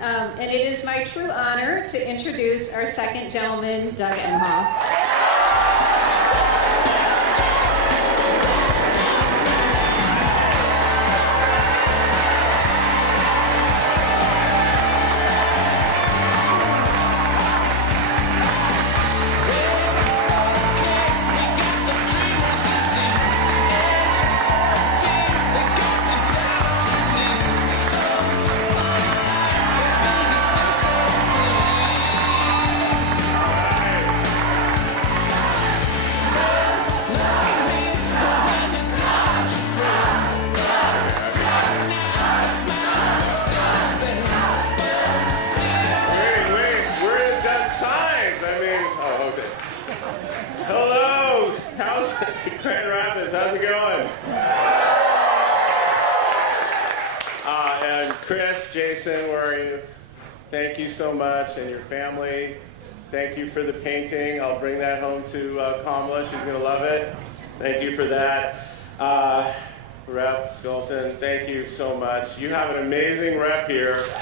and it is my true honor to introduce our second gentleman, Doug Emhoff. Jason, where are you? Thank you so much, and your family. Thank you for the painting. I'll bring that home to Kamala. She's going to love it. Thank you for that. Rep Skelton, thank you so much. You have an amazing rep here. Because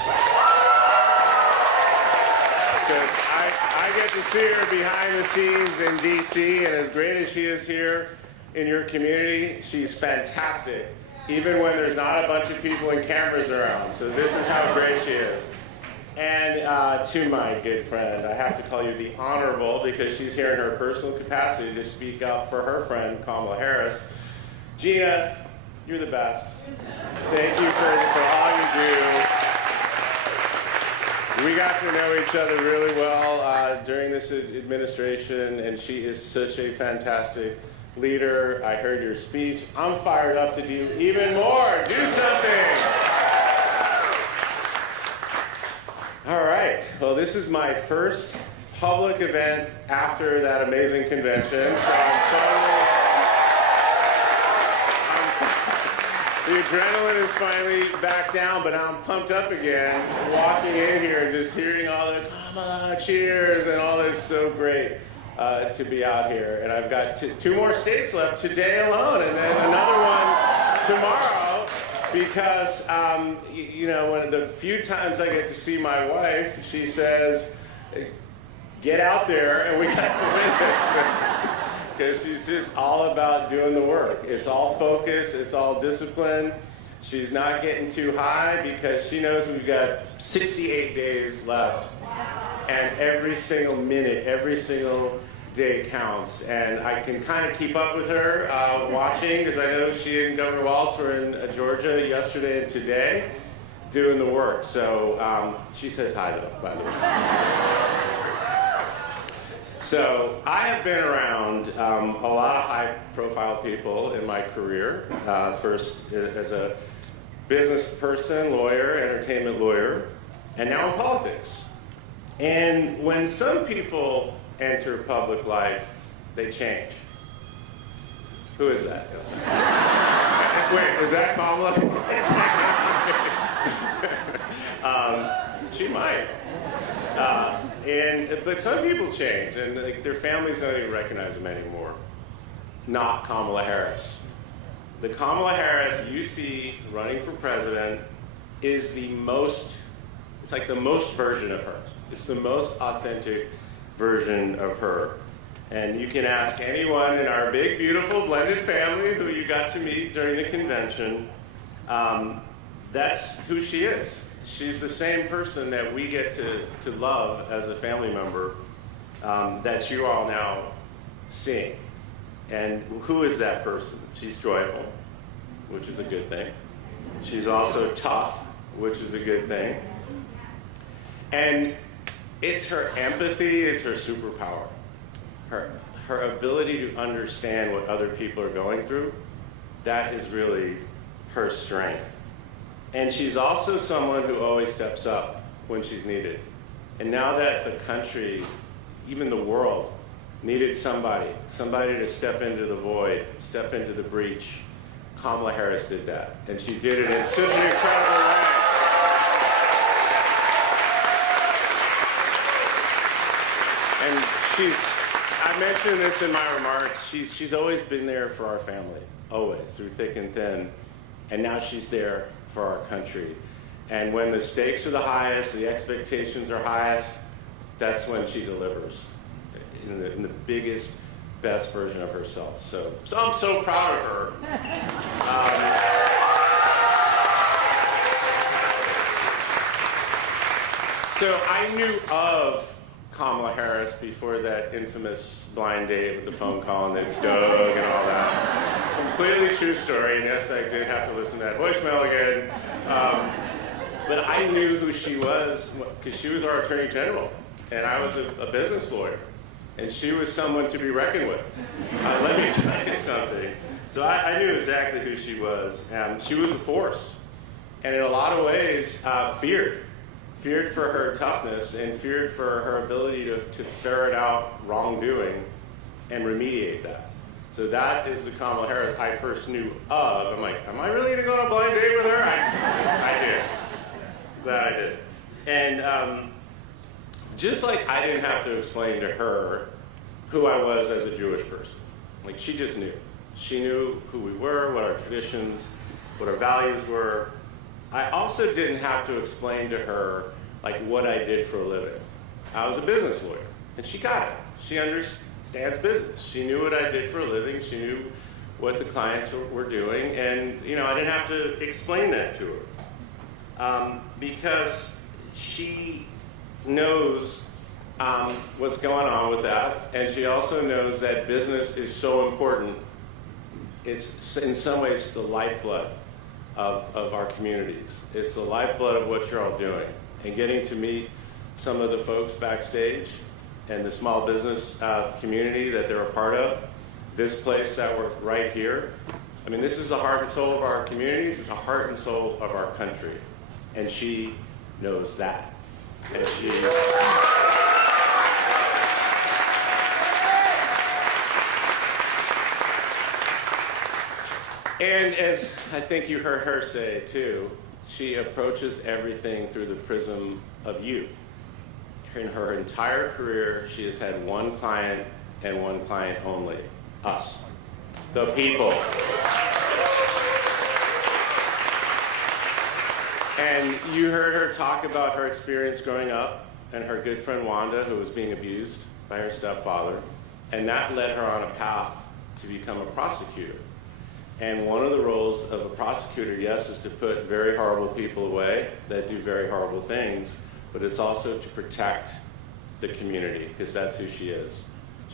I get to see her behind the scenes in D.C., and as great as she is here in your community, she's fantastic. Even when there's not a bunch of people and cameras around. So this is how great she is. And to my good friend, I have to call you the Honorable because she's here in her personal capacity to speak up for her friend, Kamala Harris. Gina, you're the best. Thank you for all you do. We got to know each other really well during this administration, and she is such a fantastic leader. I heard your speech. I'm fired up to do even more. Do something. All right. Well, this is my first public event after that amazing convention. So the adrenaline is finally back down, but I'm pumped up again. Walking in here and just hearing all the Kamala cheers and all this, so great. To be out here, and I've got two more states left today alone, and then another one tomorrow. Because you know, one of the few times I get to see my wife, she says, "Get out there, and we got to win this thing." Because she's just all about doing the work. It's all focus. It's all discipline. She's not getting too high because she knows we've got 68 days left, and every single minute, every single day counts, and I can kind of keep up with her watching, because I know she and Governor Walz were in Georgia yesterday and today doing the work. So she says hi though, by the way. So I have been around a lot of high-profile people in my career. First as a business person, lawyer, entertainment lawyer, and now in politics. And when some people enter public life, they change. Who is that? Wait, is that Kamala? She might. But some people change, and like, their families don't even recognize them anymore. Not Kamala Harris. The Kamala Harris you see running for president is the most, it's like the most version of her. It's the most authentic version of her. And you can ask anyone in our big, beautiful, blended family who you got to meet during the convention. That's who she is. She's the same person that we get to love as a family member that you all now seeing. And who is that person? She's joyful, which is a good thing. She's also tough, which is a good thing. And it's her empathy, it's her superpower. Her ability to understand what other people are going through, that is really her strength. And she's also someone who always steps up when she's needed. And now that the country, even the world, needed somebody to step into the void, step into the breach, Kamala Harris did that. And she did it in such an incredible way. And I mentioned this in my remarks, she's always been there for our family, always, through thick and thin. And now she's there for our country. And when the stakes are the highest, the expectations are highest, that's when she delivers in the biggest, best version of herself. So I'm so proud of her. So I knew of Kamala Harris before that infamous blind date with the phone call and it's Doug and all that. Completely true story, and yes, I did have to listen to that voicemail again. But I knew who she was because she was our Attorney General, and I was a business lawyer, and she was someone to be reckoned with. Let me tell you something. So I knew exactly who she was. She was a force, and in a lot of ways, feared for her toughness and feared for her ability to ferret out wrongdoing and remediate that. So that is the Kamala Harris I first knew of. I'm like, am I really going to go on a blind date with her? I did. Glad I did. And just like I didn't have to explain to her who I was as a Jewish person. Like, she just knew. She knew who we were, what our traditions, what our values were. I also didn't have to explain to her like what I did for a living. I was a business lawyer, and she got it. She understands business. She knew what I did for a living. She knew what the clients were doing, and I didn't have to explain that to her because she knows what's going on with that, and she also knows that business is so important. It's in some ways the lifeblood of our communities. It's the lifeblood of what you're all doing. And getting to meet some of the folks backstage and the small business community that they're a part of, this place that we're right here. I mean, this is the heart and soul of our communities. It's the heart and soul of our country. And she knows that. And And as I think you heard her say too, she approaches everything through the prism of you. In her entire career, she has had one client and one client only, us, the people. And you heard her talk about her experience growing up and her good friend Wanda, who was being abused by her stepfather, and that led her on a path to become a prosecutor. And one of the roles of a prosecutor, yes, is to put very horrible people away that do very horrible things, but it's also to protect the community, because that's who she is.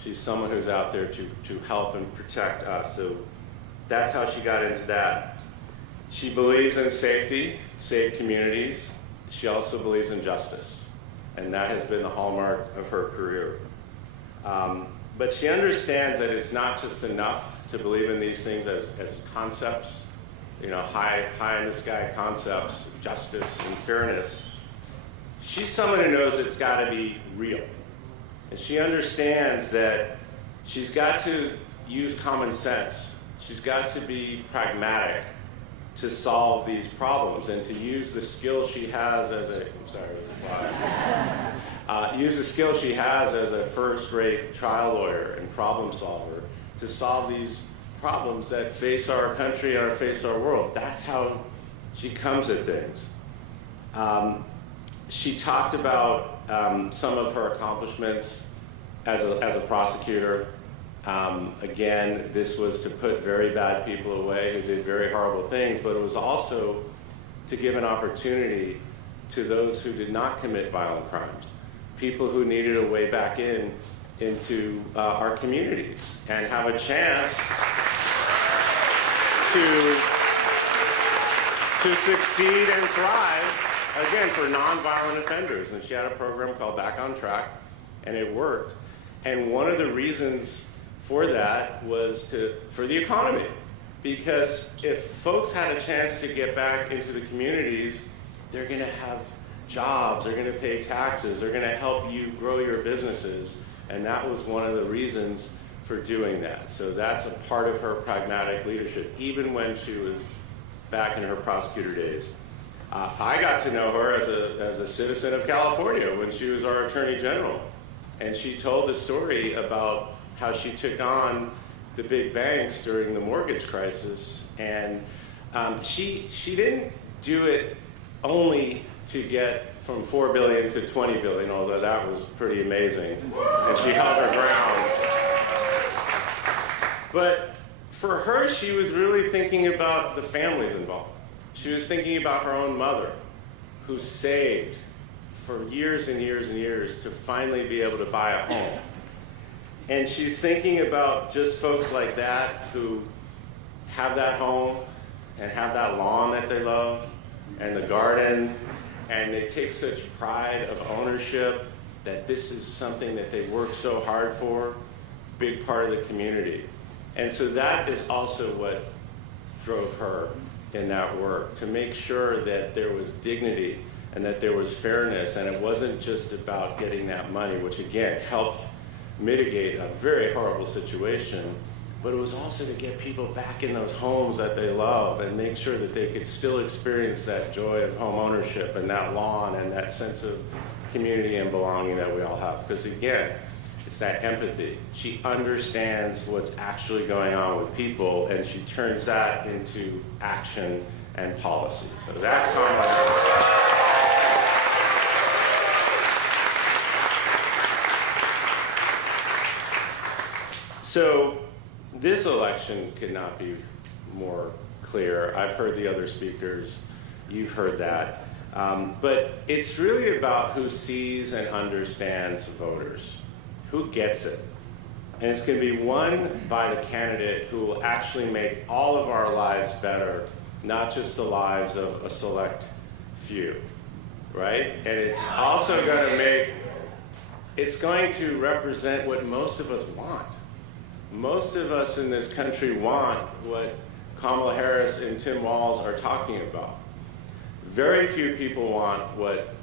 She's someone who's out there to help and protect us. So that's how she got into that. She believes in safety, safe communities. She also believes in justice, and that has been the hallmark of her career. But she understands that it's not just enough to believe in these things as concepts, high in the sky concepts, justice and fairness. She's someone who knows it's got to be real. And she understands that she's got to use common sense. She's got to be pragmatic to solve these problems and to use the skill she has as use the skill she has as a first-rate trial lawyer and problem solver to solve these problems that face our country and face our world. That's how she comes at things. She talked about some of her accomplishments as a prosecutor. Again, this was to put very bad people away who did very horrible things, but it was also to give an opportunity to those who did not commit violent crimes, people who needed a way back into our communities and have a chance to succeed and thrive, again, for nonviolent offenders. And she had a program called Back on Track, and it worked. And one of the reasons for that was for the economy. Because if folks had a chance to get back into the communities, they're going to have jobs, they're going to pay taxes, they're going to help you grow your businesses. And that was one of the reasons for doing that. So that's a part of her pragmatic leadership, even when she was back in her prosecutor days. I got to know her as a citizen of California when she was our Attorney General. And she told the story about how she took on the big banks during the mortgage crisis. And she didn't do it only to get from 4 billion to 20 billion, although that was pretty amazing, and she held her ground. But for her, she was really thinking about the families involved. She was thinking about her own mother, who saved for years and years and years to finally be able to buy a home. And she's thinking about just folks like that who have that home and have that lawn that they love and the garden, and they take such pride of ownership that this is something that they work so hard for, big part of the community. And so that is also what drove her in that work, to make sure that there was dignity and that there was fairness, and it wasn't just about getting that money, which again helped mitigate a very horrible situation, but it was also to get people back in those homes that they love and make sure that they could still experience that joy of home ownership and that lawn and that sense of community and belonging that we all have. Because again, it's that empathy. She understands what's actually going on with people, and she turns that into action and policy. So that's Kamala Harris. So this election could not be more clear. I've heard the other speakers, you've heard that. But it's really about who sees and understands voters, who gets it. And it's going to be won by the candidate who will actually make all of our lives better, not just the lives of a select few, right? And it's also going to represent what most of us want. Most of us in this country want what Kamala Harris and Tim Walz are talking about. Very few people want what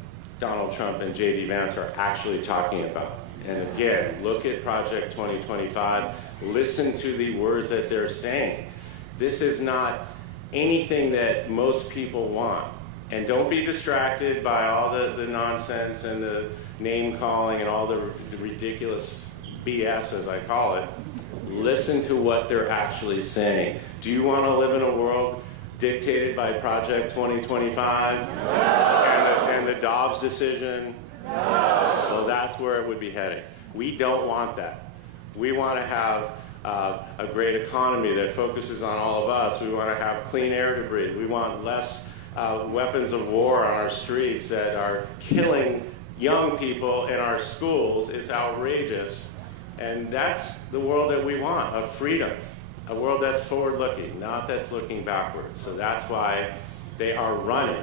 Donald Trump and J.D. Vance are actually talking about. And again, look at Project 2025, listen to the words that they're saying. This is not anything that most people want. And don't be distracted by all the nonsense and the name calling and all the ridiculous BS, as I call it. Listen to what they're actually saying. Do you want to live in a world dictated by Project 2025? No. And the Dobbs decision? No. Well, that's where it would be heading. We don't want that. We want to have a great economy that focuses on all of us. We want to have clean air to breathe. We want less weapons of war on our streets that are killing young people in our schools. It's outrageous. And that's the world that we want, of freedom, a world that's forward-looking, not that's looking backwards. So that's why they are running.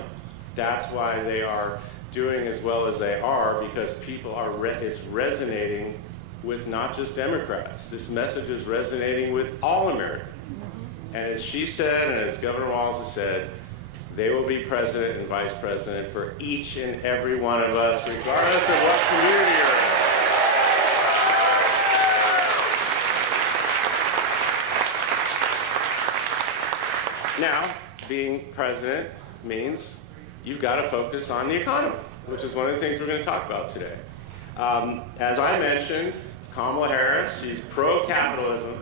That's why they are doing as well as they are, because people are, it's resonating with not just Democrats. This message is resonating with all Americans. And as she said, and as Governor Walz has said, they will be president and vice president for each and every one of us, regardless of what community you're in. Now, being president means you've got to focus on the economy, which is one of the things we're going to talk about today. As I mentioned, Kamala Harris, she's pro-capitalism,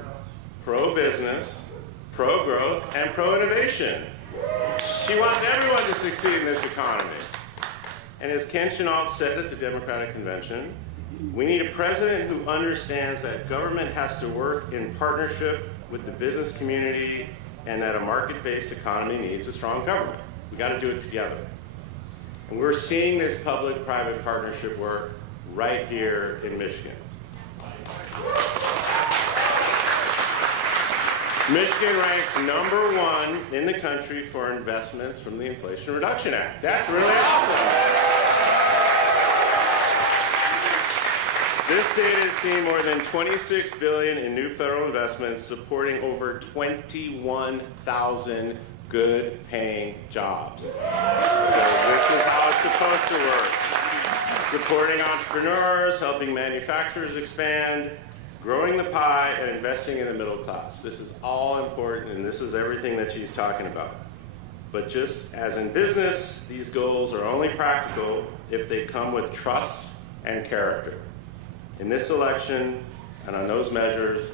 pro-business, pro-growth, and pro-innovation. She wants everyone to succeed in this economy. And as Ken Chenault said at the Democratic Convention, we need a president who understands that government has to work in partnership with the business community, and that a market-based economy needs a strong government. We got to do it together. And we're seeing this public-private partnership work right here in Michigan. Michigan ranks #1 in the country for investments from the Inflation Reduction Act. That's really awesome. This state has seen more than $26 billion in new federal investments, supporting over 21,000 good-paying jobs. So this is how it's supposed to work. Supporting entrepreneurs, helping manufacturers expand, growing the pie, and investing in the middle class. This is all important, and this is everything that she's talking about. But just as in business, these goals are only practical if they come with trust and character. In this election, and on those measures,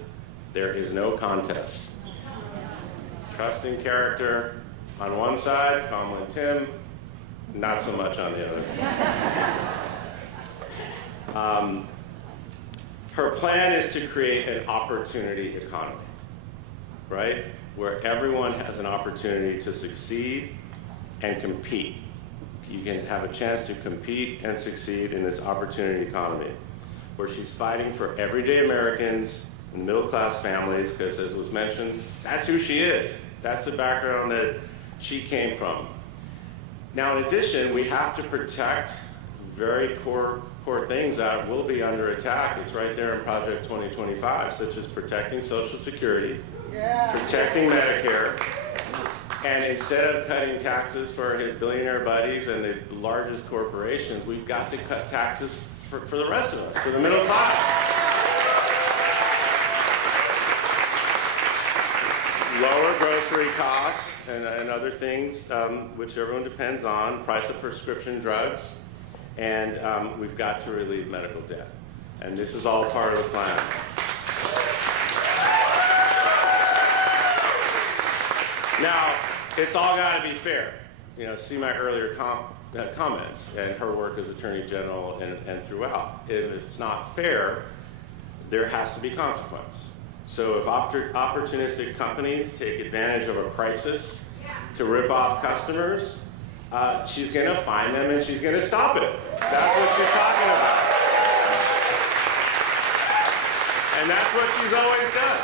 there is no contest. Trust and character on one side, Kamala and Tim. not so much on the other. Her plan is to create an opportunity economy, right? Where everyone has an opportunity to succeed and compete. You can have a chance to compete and succeed in this opportunity economy, where she's fighting for everyday Americans and middle-class families, because as was mentioned, that's who she is. That's the background that she came from. Now, in addition, we have to protect very core things that will be under attack. It's right there in Project 2025, such as protecting Social Security, protecting Medicare, and instead of cutting taxes for his billionaire buddies and the largest corporations, we've got to cut taxes for the rest of us, for the middle class. Lower grocery costs and other things, which everyone depends on, price of prescription drugs, and we've got to relieve medical debt. And this is all part of the plan. Now, it's all got to be fair. You know, see my earlier comments and her work as Attorney General and throughout. If it's not fair, there has to be consequence. So if opportunistic companies take advantage of a crisis to rip off customers, she's going to find them and she's going to stop it. That's what she's talking about. And that's what she's always done.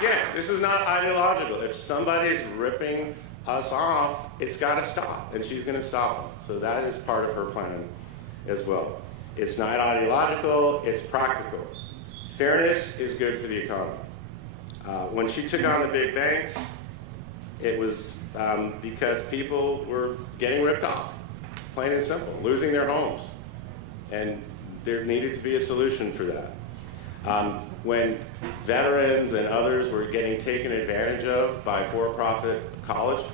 Again, this is not ideological. If somebody's ripping us off, it's got to stop, and she's going to stop them. So that is part of her plan as well. It's not ideological, it's practical. Fairness is good for the economy. When she took on the big banks, it was because people were getting ripped off, plain and simple, losing their homes. And there needed to be a solution for that. When veterans and others were getting taken advantage of by for-profit college,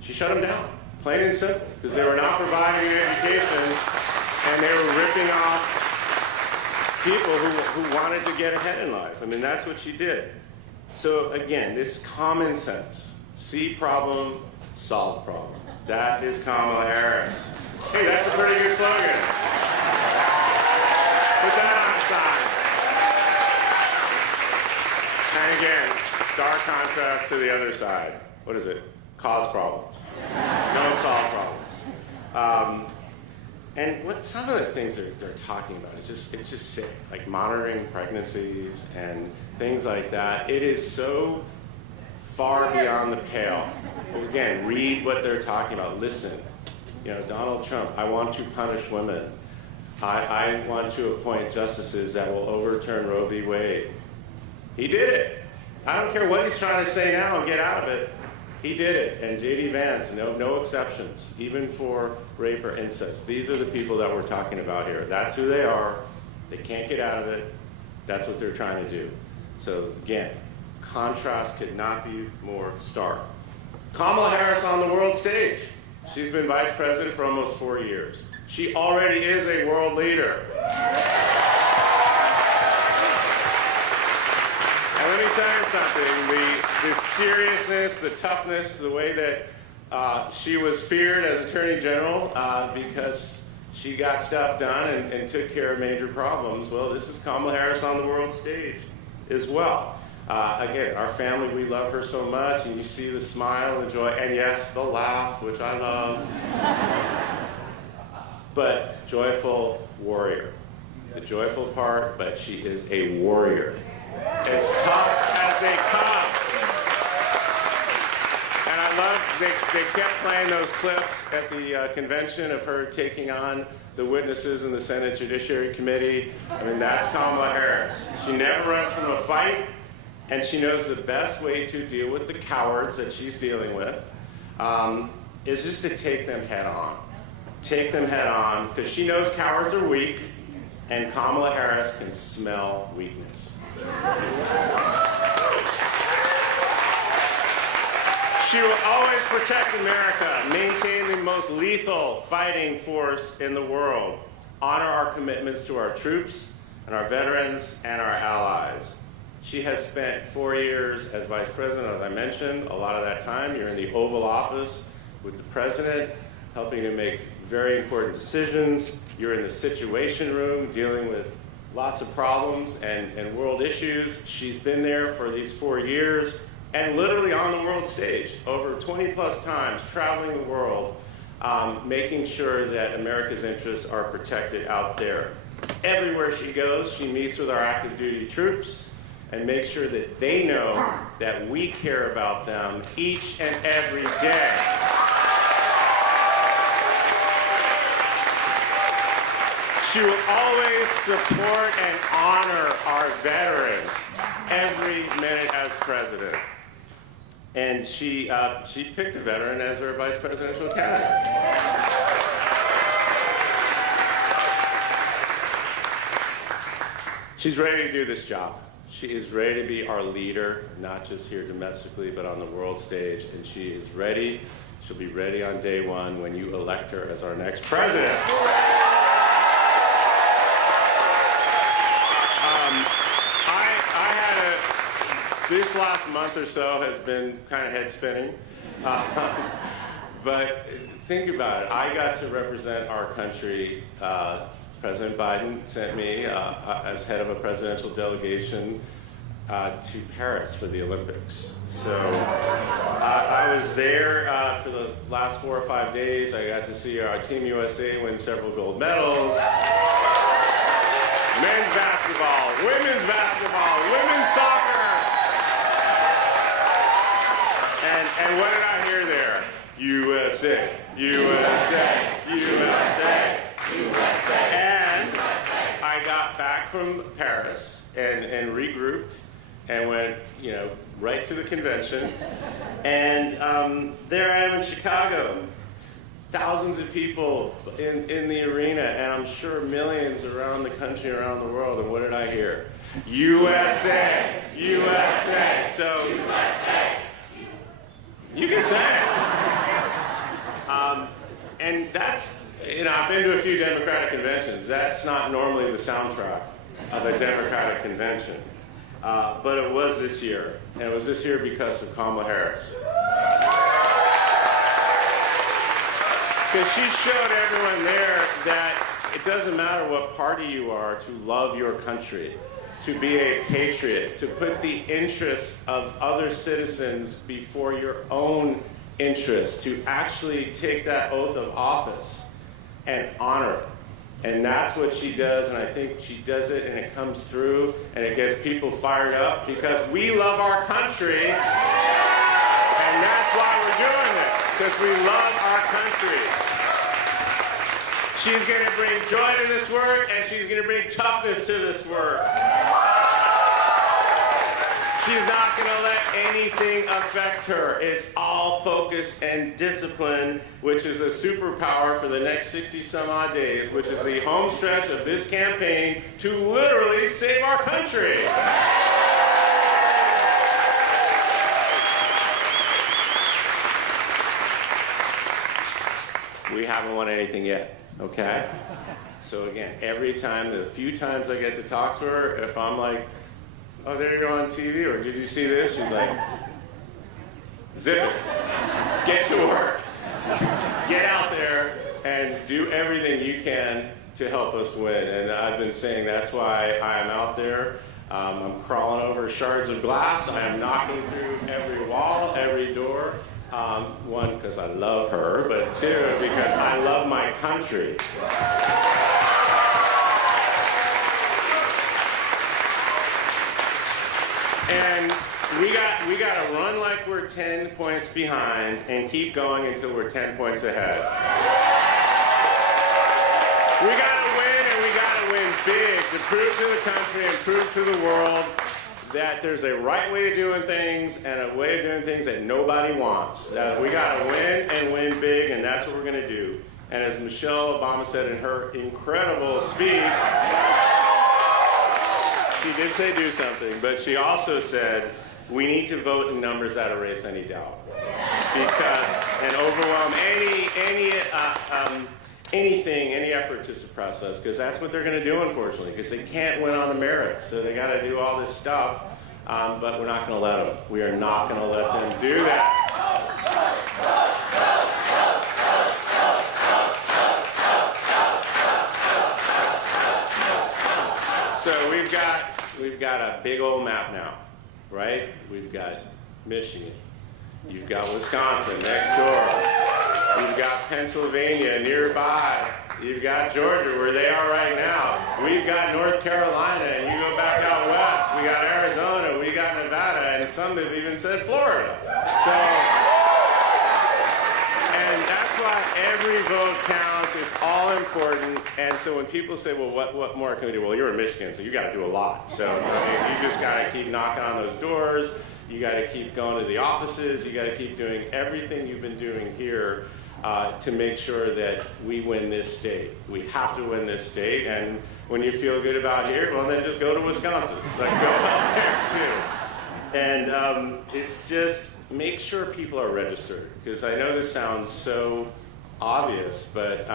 she shut them down, plain and simple, because they were not providing an education and they were ripping off people who wanted to get ahead in life. I mean, that's what she did. So again, this common sense, see problem, solve problem. That is Kamala Harris. Hey, that's a pretty good slogan. Put that on the sign. And again, stark contrast to the other side. What is it? Cause problems. Don't solve problems. And what some of the things they're talking about is it's just sick. Like monitoring pregnancies and things like that. It is so far beyond the pale. Again, read what they're talking about. Listen. You know, Donald Trump, I want to punish women. I want to appoint justices that will overturn Roe v. Wade. He did it. I don't care what he's trying to say now and get out of it. He did it. And J.D. Vance, no exceptions, even for rape or incest. These are the people that we're talking about here. That's who they are. They can't get out of it. That's what they're trying to do. So again, contrast could not be more stark. Kamala Harris on the world stage. She's been vice president for almost 4 years. She already is a world leader. And let me tell you something, the seriousness, the toughness, the way that she was feared as Attorney General because she got stuff done and took care of major problems. Well, this is Kamala Harris on the world stage as well. Again, our family, we love her so much, and you see the smile and the joy, and yes, the laugh, which I love. But joyful warrior. The joyful part, but she is a warrior. As tough as they come. And I love, they kept playing those clips at the convention of her taking on the witnesses in the Senate Judiciary Committee. I mean, that's Kamala Harris. She never runs from a fight, and she knows the best way to deal with the cowards that she's dealing with is just to take them head on. Take them head on, because she knows cowards are weak, and Kamala Harris can smell weakness. She will always protect America, maintain the most lethal fighting force in the world, honor our commitments to our troops and our veterans and our allies. She has spent 4 years as vice president, as I mentioned. A lot of that time, you're in the Oval Office with the president, helping to make very important decisions. You're in the situation room dealing with lots of problems and world issues. She's been there for these 4 years and literally on the world stage over 20 plus times, traveling the world, making sure that America's interests are protected out there. Everywhere she goes, she meets with our active duty troops and makes sure that they know that we care about them each and every day. She will always support and honor our veterans every minute as president. And she picked a veteran as her vice presidential candidate. She's ready to do this job. She is ready to be our leader, not just here domestically, but on the world stage. And she is ready. She'll be ready on day one when you elect her as our next president. This last month or so has been kind of head spinning. But think about it. I got to represent our country. President Biden sent me as head of a presidential delegation to Paris for the Olympics. So I was there for the last 4 or 5 days. I got to see our Team USA win several gold medals. Men's basketball, women's soccer. And what did I hear there? USA, USA, USA, USA. And I got back from Paris and regrouped and went, right to the convention. And there I am in Chicago. Thousands of people in the arena, and I'm sure millions around the country, around the world. And what did I hear? USA, USA. So USA. You can say it. And that's, I've been to a few Democratic conventions. That's not normally the soundtrack of a Democratic convention. But it was this year. And it was this year because of Kamala Harris. Because she showed everyone there that it doesn't matter what party you are to love your country, to be a patriot, to put the interests of other citizens before your own interests, to actually take that oath of office and honor it. And that's what she does, and I think she does it, and it comes through, and it gets people fired up because we love our country, and that's why we're doing this, because we love our country. She's going to bring joy to this work, and she's going to bring toughness to this work. She's not going to let anything affect her. It's all focus and discipline, which is a superpower for the next 60-some-odd days, which is the home stretch of this campaign to literally save our country. We haven't won anything yet, okay? So again, every time, the few times I get to talk to her, if I'm like, oh, there you go on TV, or did you see this? She's like, zip it. Get to work. Get out there and do everything you can to help us win. And I've been saying that's why I am out there. I'm crawling over shards of glass. I am knocking through every wall, every door. One, because I love her, but two, because I love my country. And we got to run like we're 10 points behind and keep going until we're 10 points ahead. We got to win, and we got to win big to prove to the country and prove to the world that there's a right way of doing things and a way of doing things that nobody wants. We got to win and win big, and that's what we're going to do. And as Michelle Obama said in her incredible speech, she did say do something, but she also said we need to vote in numbers that erase any doubt, and overwhelm any effort to suppress us, because that's what they're going to do, unfortunately, because they can't win on the merits, so they got to do all this stuff, but we're not going to let them. We are not going to let them do that. So we've got a big old map now, right? We've got Michigan. You've got Wisconsin next door. You've got Pennsylvania nearby. You've got Georgia, where they are right now. We've got North Carolina, and you go back out west. We got Arizona, we got Nevada, and some have even said Florida. So, and that's why every vote counts. It's all important. And so when people say, well, what more can we do? Well, you're in Michigan, so you got to do a lot. So you just got to keep knocking on those doors. You got to keep going to the offices. You got to keep doing everything you've been doing here to make sure that we win this state. We have to win this state. And when you feel good about here, well, then just go to Wisconsin. Like, go out there too. And it's just make sure people are registered. Because I know this sounds so obvious, but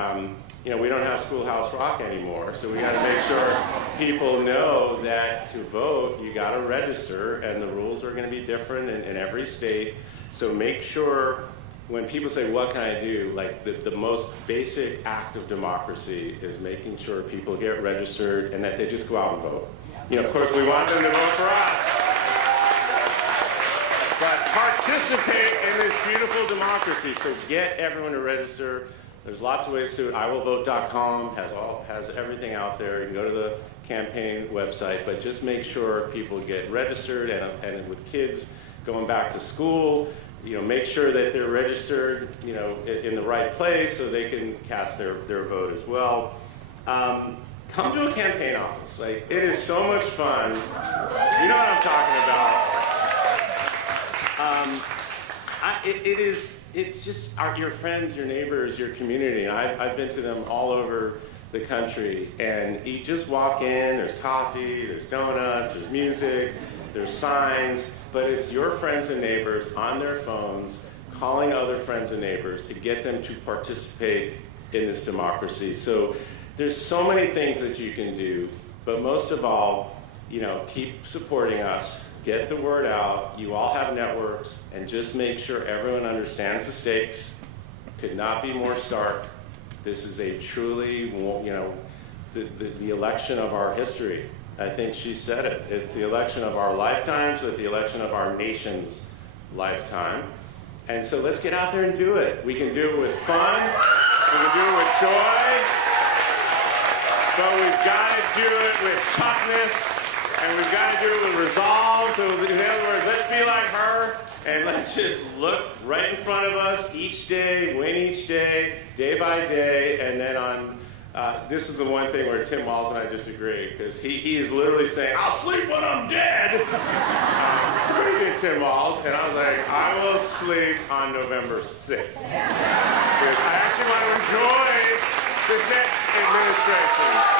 you know, we don't have Schoolhouse Rock anymore, so we got to make sure people know that to vote, you got to register, and the rules are going to be different in every state. So make sure when people say, what can I do? Like the most basic act of democracy is making sure people get registered and that they just go out and vote. You know, of course, we want them to vote for us. But participate in this beautiful democracy. So get everyone to register. There's lots of ways to it. IWillVote.com has everything out there. You can go to the campaign website, but just make sure people get registered, and with kids going back to school, you know, make sure that they're registered, you know, in the right place so they can cast their vote as well. Come to a campaign office. Like, it is so much fun. You know what I'm talking about. It's just your friends, your neighbors, your community. And I've been to them all over the country, and you just walk in, there's coffee, there's donuts, there's music, there's signs, but it's your friends and neighbors on their phones calling other friends and neighbors to get them to participate in this democracy. So there's so many things that you can do, but most of all, you know, keep supporting us. Get the word out. You all have networks, and just make sure everyone understands the stakes. Could not be more stark. This is a truly, you know, the election of our history. I think she said it. It's the election of our lifetimes, but the election of our nation's lifetime. And so let's get out there and do it. We can do it with fun. We can do it with joy. But we've got to do it with toughness. And we've got to do it with resolve. So in other words, let's be like her, and let's just look right in front of us each day, win each day, day by day. And then on, this is the one thing where Tim Walz and I disagree, because he is literally saying, I'll sleep when I'm dead. It's pretty good, Tim Walz. And I was like, I will sleep on November 6th. Because I actually want to enjoy this next administration.